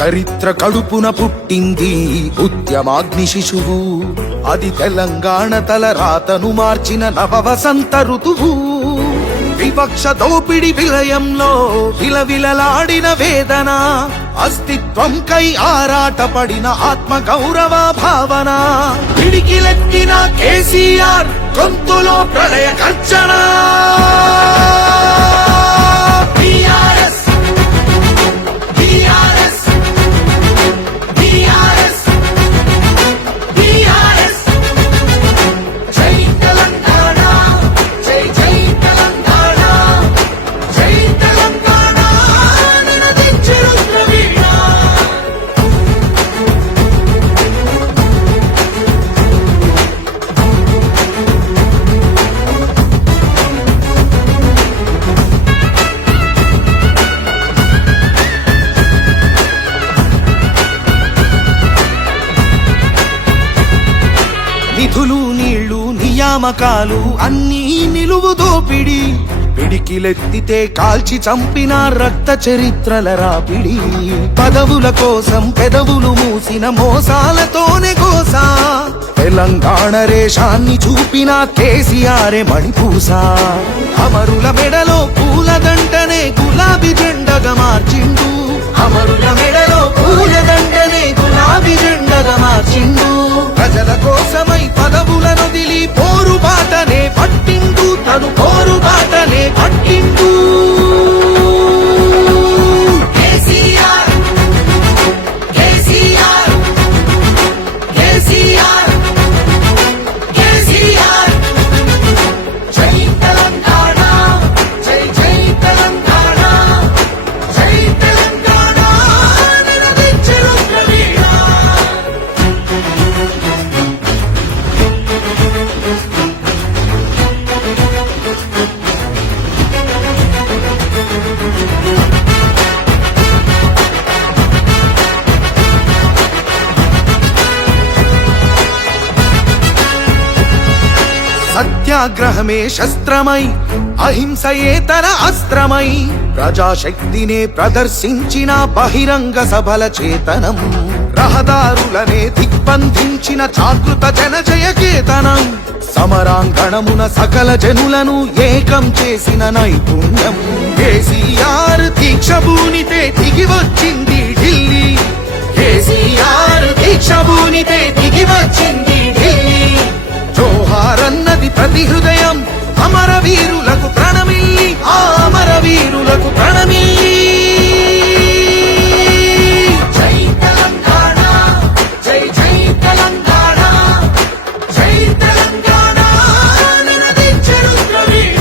చరిత్ర కడుపున పుట్టింది ఉద్యమాగ్ని శిశువు, అది తెలంగాణ తల రాతను మార్చిన నవవసంత ఋతువు. వివక్ష దోపిడి విలయంలో విలవిలలాడిన వేదన, అస్తిత్వం కై ఆరాటపడిన ఆత్మ గౌరవ భావన. పిడికిలెత్తిన కేసీఆర్ గొంతులో ప్రళయ గర్జన. నిధులు నీళ్లు నియామకాలు అన్నీ నిలువు దోపిడి, పిడికిలెత్తితే కాల్చి చంపిన రక్త చరిత్రల రాపిడి. పదవుల కోసం పెదవులు మూసిన మోసాలతోనే గోసా, తెలంగాణ రేషాన్ని చూపిన కేసీఆరే మణిపూసా. అమరుల మెడలో పూలదండనే గులాబీ జెండగా మార్చిండు, అమరుల మెడలో పూలదండనే గులాబీ జెండగా మార్చిండు. ప్రజల కోసమై పదవులను దిలి పోరుబాటనే పట్టిండు, తను పోరుబాటనే పట్టిండు. కేసీఆర్ కేసీఆర్ కేసీఆర్ కేసీఆర్. జై తెలంగాణ జై జై తెలంగాణ జై తెలంగాణ నినదించెను ప్రవీణ. సత్యాగ్రహమే శస్త్రమై అహింసయే తన అస్త్రమై, ప్రజాశక్తినే ప్రదర్శించిన బహిరంగ సభల చేతనం, రహదారులనే దిగ్బంధించిన జాగృత జనజయ కేతనం, సమరాంగణమున సకల జనులను ఏకం చేసిన నైపుణ్యం. కేసీఆర్ దీక్షభూనితే దిగి వచ్చింది ఢిల్లీ, కేసీఆర్ దీక్షభూనితే దిగి వచ్చింది ఢిల్లీ. జోహారన్నది ప్రతి హృదయం, అమరవీరులకు ప్రణమిల్లి, ఆ అమరవీరులకు ప్రణమిల్లి. జై తెలంగాణ జై జై తెలంగాణ జై తెలంగాణ నినదించెను ప్రవీణ.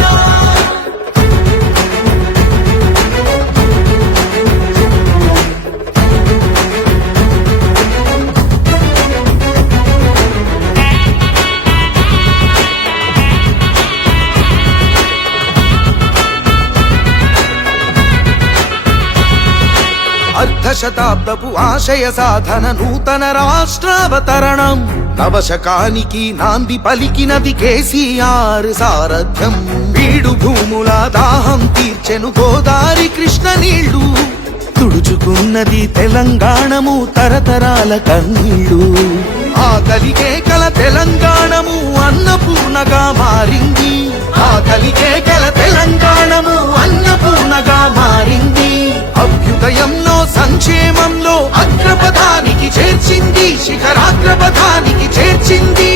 అర్ధశతాబ్దపు ఆశయ సాధన నూతన రాష్ట్రావతరణం, నవశకానికి నాంది పలికినది కేసీఆర్ సారథ్యం. బీడు భూముల దాహం తీర్చెను గోదారి కృష్ణ నీళ్లు, తుడుచుకున్నది తెలంగాణము తరతరాల కన్నీళ్లు. ఆకలికే కల తెలంగాణము అన్నపూర్ణగా మారింది, ఆకలికే కల తెలంగాణము అన్నపూర్ణగా మారింది. అభ్యుదయంలో సంక్షేమంలో అగ్రపథానికి చేర్చింది, శిఖరాగ్రపథానికి చేర్చింది.